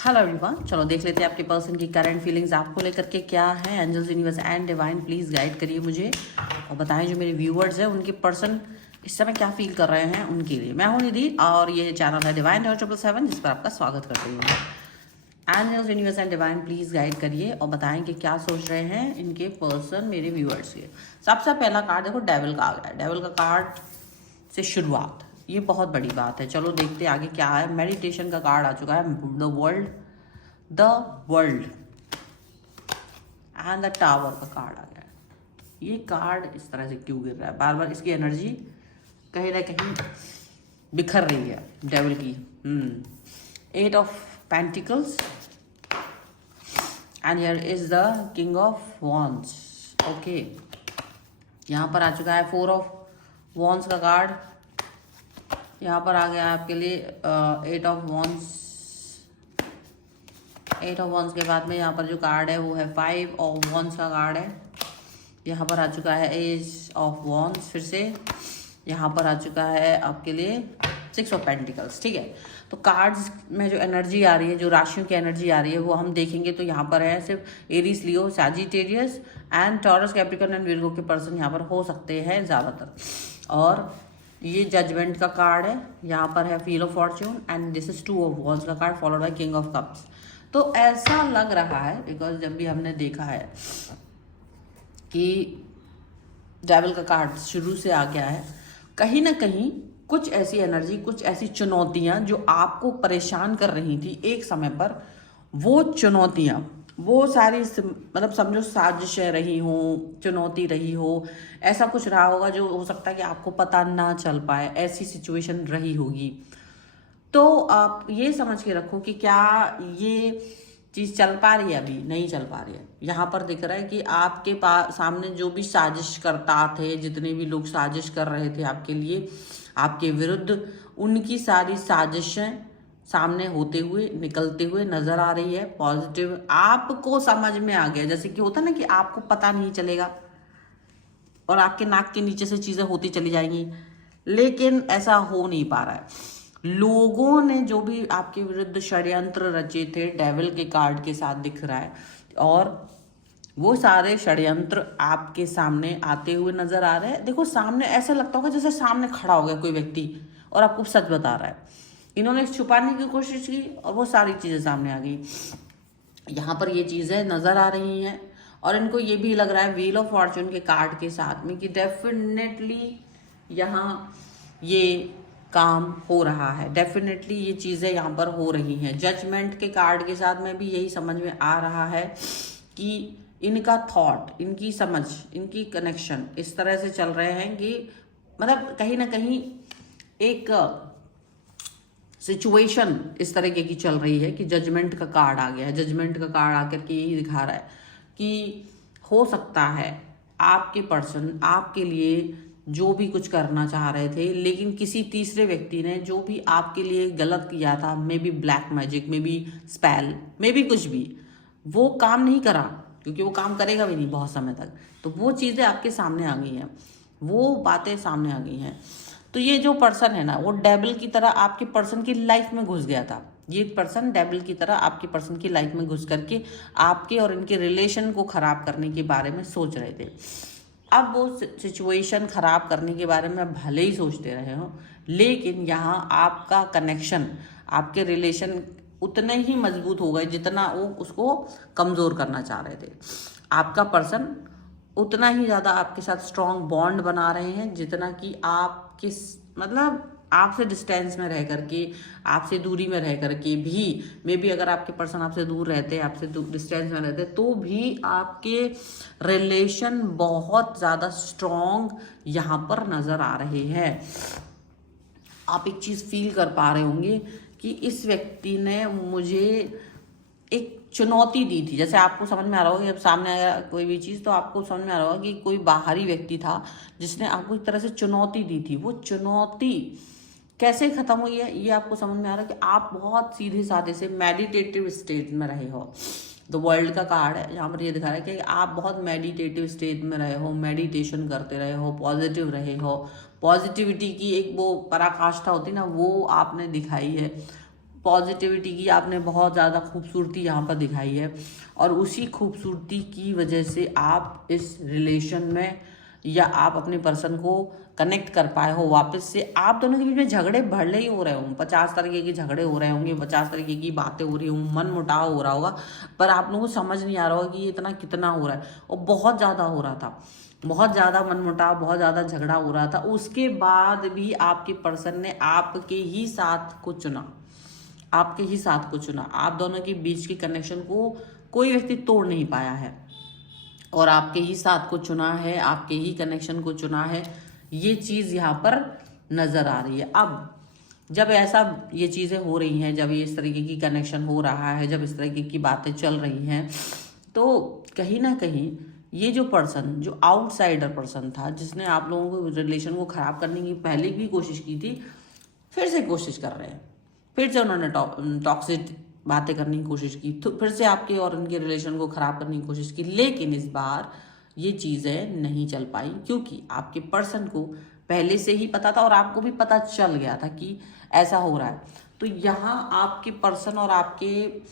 Hello everyone, चलो देख लेते हैं आपके पर्सन की करंट फीलिंग्स आपको लेकर के क्या है। Angels, universe and divine please guide करिए मुझे और बताएं जो मेरे व्यूअर्स हैं उनके पर्सन इस समय क्या फील कर रहे हैं उनके लिए। मैं हूं निधि और ये चैनल है डिवाइन 777 जिस पर आपका स्वागत करती हूँ। Angels, universe and divine please guide करिए और बताएं कि क्या सोच रहे हैं इनके पर्सन मेरे व्यूअर्स के। सबसे पहला कार्ड देखो, डेविल का आ गया है। डेविल का कार्ड से शुरुआत, ये बहुत बड़ी बात है। चलो देखते हैं आगे क्या है। मेडिटेशन का कार्ड आ चुका है, the world and the tower का कार्ड आ गया है। ये कार्ड इस तरह से क्यों गिर रहा है? बार बार इसकी एनर्जी कहीं ना कहीं बिखर रही है डेविल की। 8 of pentacles and here is the king of wands. Okay, यहाँ पर आ चुका है 4 ऑफ वॉन्ड्स का कार्ड। यहाँ पर आ गया आपके लिए 8 ऑफ वॉन्ड्स। 8 ऑफ वॉन्ड्स के बाद में यहाँ पर जो कार्ड है वो है 5 ऑफ वॉन्ड्स का कार्ड है। यहाँ पर आ चुका है एज ऑफ वॉन्ड्स। फिर से यहाँ पर आ चुका है आपके लिए 6 ऑफ पेंटिकल्स। ठीक है, तो कार्ड्स में जो एनर्जी आ रही है, जो राशियों की एनर्जी आ रही है वो हम देखेंगे तो यहाँ पर है सिर्फ Aries, Leo, Sagittarius and taurus, Capricorn and Virgo के पर्सन यहाँ पर हो सकते हैं ज़्यादातर। और ये जजमेंट का कार्ड है, यहाँ पर है wheel of fortune and this is 2 of wands का card followed by king of cups. तो ऐसा लग रहा है बिकॉज जब भी हमने देखा है कि डेविल का कार्ड शुरू से आ गया है, कहीं ना कहीं कुछ ऐसी एनर्जी, कुछ ऐसी चुनौतियां जो आपको परेशान कर रही थी एक समय पर, वो चुनौतियां, वो सारी मतलब समझो साजिशें रही हो, चुनौती रही हो, ऐसा कुछ रहा होगा जो हो सकता है कि आपको पता ना चल पाए, ऐसी सिचुएशन रही होगी। तो आप ये समझ के रखो कि क्या ये चीज़ चल पा रही है? अभी नहीं चल पा रही है। यहाँ पर दिख रहा है कि आपके पास सामने जो भी साजिश करता थे, जितने भी लोग साजिश कर रहे थे आपके लिए, आपके विरुद्ध, उनकी सारी साजिशें सामने होते हुए, निकलते हुए नजर आ रही है। पॉजिटिव आपको समझ में आ गया, जैसे कि होता ना कि आपको पता नहीं चलेगा और आपके नाक के नीचे से चीजें होती चली जाएंगी, लेकिन ऐसा हो नहीं पा रहा है। लोगों ने जो भी आपके विरुद्ध षड्यंत्र रचे थे, डेविल के कार्ड के साथ दिख रहा है, और वो सारे षड्यंत्र आपके सामने आते हुए नजर आ रहे हैं। देखो, सामने ऐसा लगता होगा जैसे सामने खड़ा हो गया कोई व्यक्ति और आपको सच बता रहा है। इन्होंने छुपाने की कोशिश की और वो सारी चीजें सामने आ गई। यहाँ पर ये चीजें नजर आ रही हैं और इनको ये भी लग रहा है व्हील ऑफ फॉर्च्यून के कार्ड के साथ में कि डेफिनेटली यहाँ ये काम हो रहा है, डेफिनेटली ये चीज़ें यहाँ पर हो रही हैं। जजमेंट के कार्ड के साथ में भी यही समझ में आ रहा है कि इनका थॉट, इनकी समझ, इनकी कनेक्शन इस तरह से चल रहे हैं कि मतलब कहीं ना कहीं एक सिचुएशन इस तरीके की चल रही है कि जजमेंट का कार्ड आ गया है। जजमेंट का कार्ड आकर के यही दिखा रहा है कि हो सकता है आपके पर्सन आपके लिए जो भी कुछ करना चाह रहे थे, लेकिन किसी तीसरे व्यक्ति ने जो भी आपके लिए गलत किया था, may be black magic, may be spell, may be कुछ भी, वो काम नहीं करा, क्योंकि वो काम करेगा भी नहीं बहुत समय तक। तो वो चीज़ें आपके सामने आ गई हैं, वो बातें सामने आ गई हैं। तो ये जो पर्सन है ना, वो डेविल की तरह आपके पर्सन की लाइफ में घुस गया था। ये पर्सन डेविल की तरह आपके पर्सन की लाइफ में घुस करके आपके और इनके रिलेशन को खराब करने के बारे में सोच रहे थे। अब वो सिचुएशन खराब करने के बारे में भले ही सोचते रहे हो, लेकिन यहाँ आपका कनेक्शन, आपके रिलेशन उतने ही मजबूत हो गए जितना वो उसको कमज़ोर करना चाह रहे थे। आपका पर्सन उतना ही ज़्यादा आपके साथ स्ट्रॉन्ग बॉन्ड बना रहे हैं जितना कि आपके मतलब आपसे डिस्टेंस में रह करके, आपसे दूरी में रह करके भी, मे बी अगर आपके पर्सन आपसे दूर रहते, आपसे डिस्टेंस में रहते, तो भी आपके रिलेशन बहुत ज़्यादा स्ट्रॉन्ग यहाँ पर नज़र आ रहे हैं। आप एक चीज़ फील कर पा रहे होंगे कि इस व्यक्ति ने मुझे एक चुनौती दी थी। जैसे आपको समझ में आ रहा होगा जब सामने आया कोई भी चीज़, तो आपको समझ में आ रहा होगा कि कोई बाहरी व्यक्ति था जिसने आपको एक तरह से चुनौती दी थी। वो चुनौती कैसे खत्म हुई है ये आपको समझ में आ रहा है कि आप बहुत सीधे साधे से मेडिटेटिव स्टेट में रहे हो। द वर्ल्ड का कार्ड है, यहाँ पर ये दिखा रहा है कि आप बहुत मेडिटेटिव स्टेट में रहे हो, मेडिटेशन करते रहे हो, पॉजिटिव रहे हो, पॉजिटिविटी की एक वो पराकाष्ठा होती ना, वो आपने दिखाई है। पॉजिटिविटी की, आपने बहुत ज़्यादा खूबसूरती यहाँ पर दिखाई है, और उसी खूबसूरती की वजह से आप इस रिलेशन में या आप अपने पर्सन को कनेक्ट कर पाए हो वापस से। आप दोनों के बीच में झगड़े भले ही हो रहे होंगे, 50 तरीके के झगड़े हो रहे होंगे, 50 तरीके की बातें हो रही होंगी, मन मुटाव हो रहा होगा, पर आप लोगों को समझ नहीं आ रहा होगा कि ये इतना कितना हो रहा है, और बहुत ज़्यादा हो रहा था, बहुत ज़्यादा मनमुटाव, बहुत ज़्यादा झगड़ा हो रहा था। उसके बाद भी आपके पर्सन ने आपके ही साथ को चुना, आपके ही साथ को चुना। आप दोनों के बीच के कनेक्शन को कोई व्यक्ति तोड़ नहीं पाया है, और आपके ही साथ को चुना है, आपके ही कनेक्शन को चुना है। ये चीज़ यहाँ पर नज़र आ रही है। अब जब ऐसा ये चीज़ें हो रही हैं, जब ये इस तरीके की कनेक्शन हो रहा है, जब इस तरीके की बातें चल रही हैं, तो कहीं ना कहीं ये जो पर्सन, जो आउटसाइडर पर्सन था, जिसने आप लोगों को रिलेशन को ख़राब करने की पहले भी कोशिश की थी, फिर से कोशिश कर रहे हैं, फिर से उन्होंने टॉक्सिक बातें करने की कोशिश की, तो फिर से आपके और उनके रिलेशन को ख़राब करने की कोशिश की। लेकिन इस बार ये चीज़ें नहीं चल पाई, क्योंकि आपके पर्सन को पहले से ही पता था, और आपको भी पता चल गया था कि ऐसा हो रहा है। तो यहाँ आपके पर्सन और आपके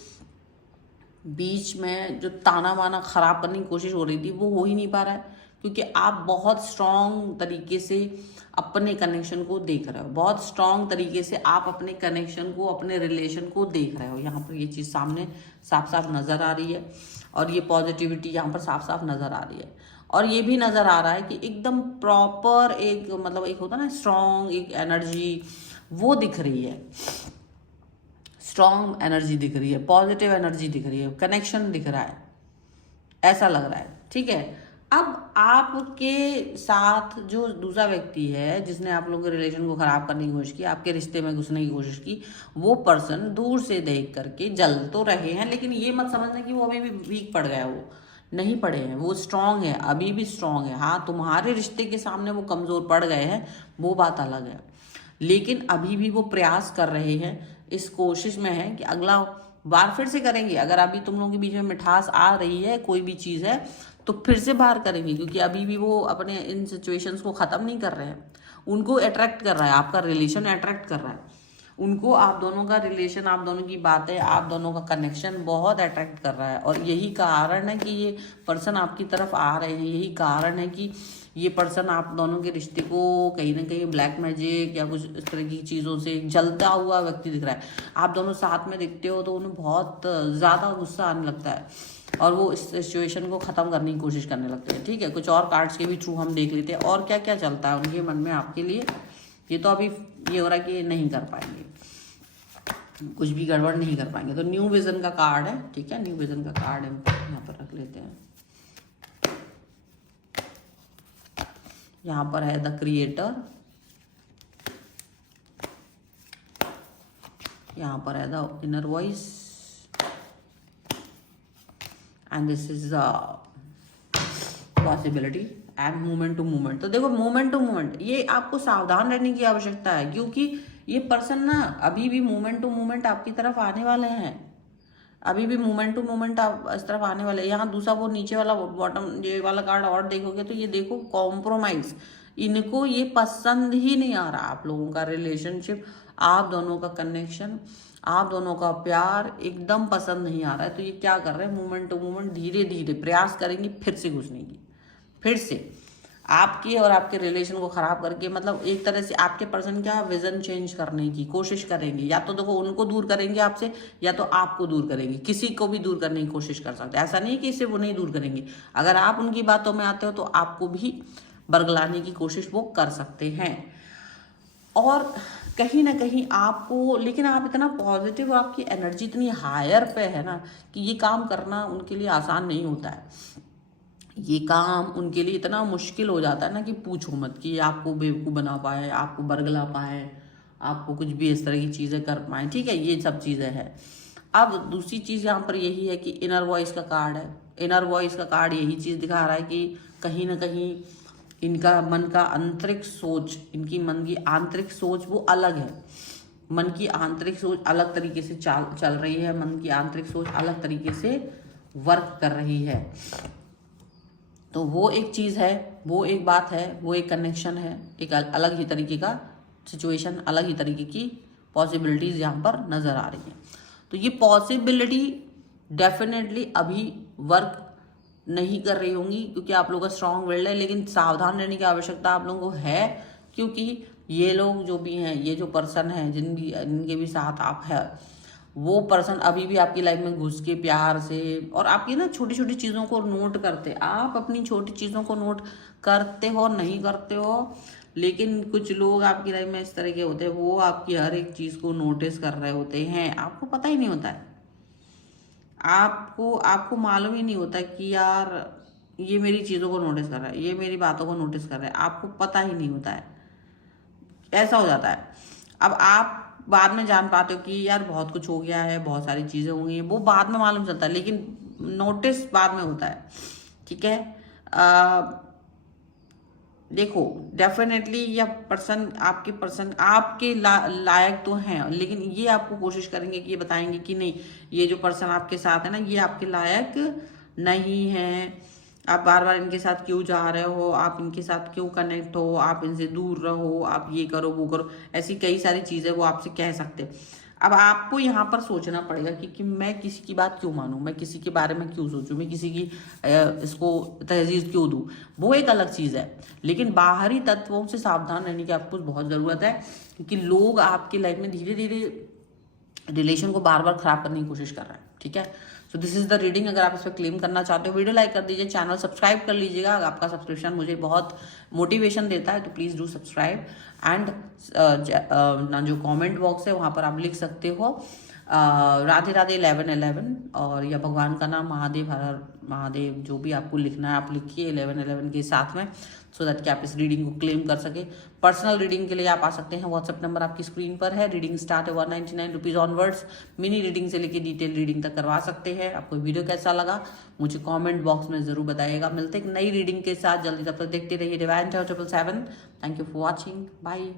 बीच में जो ताना बाना ख़राब करने की कोशिश हो रही थी, वो हो ही नहीं पा रहा है, क्योंकि आप बहुत स्ट्रॉन्ग तरीके से अपने कनेक्शन को देख रहे हो, बहुत स्ट्रॉन्ग तरीके से आप अपने कनेक्शन को, अपने रिलेशन को देख रहे हो। यहाँ पर ये चीज़ सामने साफ साफ नज़र आ रही है, और ये पॉजिटिविटी यहाँ पर साफ साफ नज़र आ रही है। और ये भी नज़र आ रहा है कि एकदम प्रॉपर एक, मतलब एक होता ना स्ट्रॉन्ग एक एनर्जी, वो दिख रही है, स्ट्रॉन्ग एनर्जी दिख रही है, पॉजिटिव एनर्जी दिख रही है, कनेक्शन दिख रहा है, ऐसा लग रहा है। ठीक है, अब आपके साथ जो दूसरा व्यक्ति है, जिसने आप लोगों के रिलेशन को ख़राब करने की कोशिश की, आपके रिश्ते में घुसने की कोशिश की, वो पर्सन दूर से देख करके जल तो रहे हैं, लेकिन ये मत समझना कि वो अभी भी वीक पड़ गया, वो नहीं पड़े हैं, वो स्ट्रांग है, अभी भी स्ट्रांग है। हाँ, तुम्हारे रिश्ते के सामने वो कमज़ोर पड़ गए हैं, वो बात अलग है, लेकिन अभी भी वो प्रयास कर रहे हैं, इस कोशिश में है कि अगला बार फिर से करेंगे। अगर अभी तुम लोगों के बीच में मिठास आ रही है, कोई भी चीज़ है, तो फिर से बाहर करेंगे, क्योंकि अभी भी वो अपने इन सिचुएशंस को ख़त्म नहीं कर रहे हैं। उनको अट्रैक्ट कर रहा है, आपका रिलेशन अट्रैक्ट कर रहा है उनको, आप दोनों का रिलेशन, आप दोनों की बातें, आप दोनों का कनेक्शन बहुत अट्रैक्ट कर रहा है। और यही कारण है कि ये पर्सन आपकी तरफ आ रहे हैं, यही कारण है कि ये पर्सन आप दोनों के रिश्ते को कहीं ना कहीं ब्लैक मैजिक या कुछ इस तरह की चीज़ों से जलता हुआ व्यक्ति दिख रहा है। आप दोनों साथ में दिखते हो तो उन्हें बहुत ज़्यादा गुस्सा आने लगता है, और वो इस सिचुएशन को ख़त्म करने की कोशिश करने लगते हैं। ठीक है, कुछ और कार्ड्स के भी थ्रू हम देख लेते हैं और क्या क्या चलता है उनके मन में आपके लिए। ये तो अभी ये हो रहा है कि ये नहीं कर पाएंगे, कुछ भी गड़बड़ नहीं कर पाएंगे। तो न्यू विजन का कार्ड है, ठीक है, न्यू विजन का कार्ड है, यहाँ पर रख लेते हैं। यहाँ पर है द क्रिएटर, यहाँ पर है the inner voice, and this is the possibility and movement to movement. तो देखो, मूवमेंट टू मूवमेंट, ये आपको सावधान रहने की आवश्यकता है, क्योंकि ये पर्सन ना अभी भी मूवमेंट टू मूवमेंट आपकी तरफ आने वाले हैं, अभी भी मूवमेंट टू मूवमेंट आप इस तरफ आने वाले हैं। यहाँ दूसरा वो नीचे वाला बॉटम ये वाला कार्ड और देखोगे तो ये देखो कॉम्प्रोमाइज, इनको ये पसंद ही नहीं आ रहा। आप लोगों का रिलेशनशिप, आप दोनों का कनेक्शन, आप दोनों का प्यार एकदम पसंद नहीं आ रहा है। तो ये क्या कर रहे हैं, मूवमेंट टू मूवमेंट धीरे धीरे प्रयास करेंगे फिर से घुसने की, फिर से आपके और आपके रिलेशन को खराब करके, मतलब एक तरह से आपके पर्सन का विजन चेंज करने की कोशिश करेंगे। या तो देखो उनको दूर करेंगे आपसे, या तो आपको दूर करेंगे, किसी को भी दूर करने की कोशिश कर सकते हैं। ऐसा नहीं कि इसे वो नहीं दूर करेंगे, अगर आप उनकी बातों में आते हो तो आपको भी बरगलाने की कोशिश वो कर सकते हैं। और कहीं ना कहीं आपको, लेकिन आप इतना पॉजिटिव, आपकी एनर्जी इतनी हायर पे है ना कि ये काम करना उनके लिए आसान नहीं होता है। ये काम उनके लिए इतना मुश्किल हो जाता है ना कि पूछो मत, कि आपको बेवकूफ़ बना पाए, आपको बरगला पाए, आपको कुछ भी इस तरह की चीज़ें कर पाए। ठीक है, ये सब चीज़ें हैं। अब दूसरी चीज़ यहाँ पर यही है कि इनर वॉइस का कार्ड है। इनर वॉइस का कार्ड यही चीज़ दिखा रहा है कि कहीं ना कहीं इनका मन का आंतरिक सोच, इनकी मन की आंतरिक सोच वो अलग है। मन की आंतरिक सोच अलग तरीके से चल रही है, मन की आंतरिक सोच अलग तरीके से वर्क कर रही है। तो वो एक चीज़ है, वो एक बात है, वो एक कनेक्शन है, एक अलग ही तरीके का सिचुएशन, अलग ही तरीके की पॉसिबिलिटीज़ यहाँ पर नज़र आ रही हैं। तो ये पॉसिबिलिटी डेफिनेटली अभी वर्क नहीं कर रही होंगी क्योंकि आप लोगों का स्ट्रॉन्ग विल्ड है, लेकिन सावधान रहने की आवश्यकता आप लोगों को है, क्योंकि ये लोग जो भी हैं, ये जो पर्सन है जिनके भी साथ आप है, वो पर्सन अभी भी आपकी लाइफ में घुस के प्यार से और आपकी ना छोटी छोटी चीज़ों को नोट करते। आप अपनी छोटी चीज़ों को नोट करते हो नहीं करते हो, लेकिन कुछ लोग आपकी लाइफ में इस तरह के होते हैं, वो आपकी हर एक चीज़ को नोटिस कर रहे होते हैं, आपको पता ही नहीं होता है। आपको मालूम ही नहीं होता कि यार ये मेरी चीज़ों को नोटिस कर रहा है, ये मेरी बातों को नोटिस कर रहा है, आपको पता ही नहीं होता है। ऐसा हो जाता है। अब आप बाद में जान पाते हो कि यार बहुत कुछ हो गया है, बहुत सारी चीज़ें हो गई हैं, वो बाद में मालूम चलता है, लेकिन नोटिस बाद में होता है। ठीक है, देखो डेफिनेटली यह पर्सन आपके लायक तो हैं, लेकिन ये आपको कोशिश करेंगे कि ये बताएंगे कि नहीं, ये जो पर्सन आपके साथ है ना, ये आपके लायक नहीं है। आप बार बार इनके साथ क्यों जा रहे हो, आप इनके साथ क्यों कनेक्ट हो, आप इनसे दूर रहो, आप ये करो वो करो, ऐसी कई सारी चीज़ें वो आपसे कह सकते हैं। अब आपको यहाँ पर सोचना पड़ेगा कि मैं किसी की बात क्यों मानूं, मैं किसी के बारे में क्यों सोचूं, मैं किसी की इसको तहजीज़ क्यों दूं, वो एक अलग चीज़ है। लेकिन बाहरी तत्वों से सावधान रहने की आपको बहुत ज़रूरत है, क्योंकि लोग आपकी लाइफ में धीरे धीरे रिलेशन को बार बार खराब करने की कोशिश कर रहे हैं। ठीक है, so this is the reading. अगर आप इस पर क्लेम करना चाहते हो, वीडियो लाइक कर दीजिए, चैनल सब्सक्राइब कर लीजिएगा। आपका सब्सक्रिप्शन मुझे बहुत मोटिवेशन देता है, तो प्लीज़ डू सब्सक्राइब। एंड जो कमेंट बॉक्स है वहाँ पर आप लिख सकते हो राधे राधे 1111 और या भगवान का नाम महादेव, हर हर महादेव, जो भी आपको लिखना है आप लिखिए 1111 के साथ में, सो दैट कि आप इस रीडिंग को क्लेम कर सके। पर्सनल रीडिंग के लिए आप आ सकते हैं, व्हाट्सएप नंबर आपकी स्क्रीन पर है। रीडिंग स्टार्ट है 199 रुपीज़ ऑनवर्ड्स। मिनी रीडिंग से लेके डिटेल रीडिंग तक करवा सकते हैं। आपको वीडियो कैसा लगा मुझे कमेंट बॉक्स में जरूर बताइएगा। मिलते हैं एक नई रीडिंग के साथ जल्दी, तब तक देखते रहिए divine 777। Thank you for watching, bye.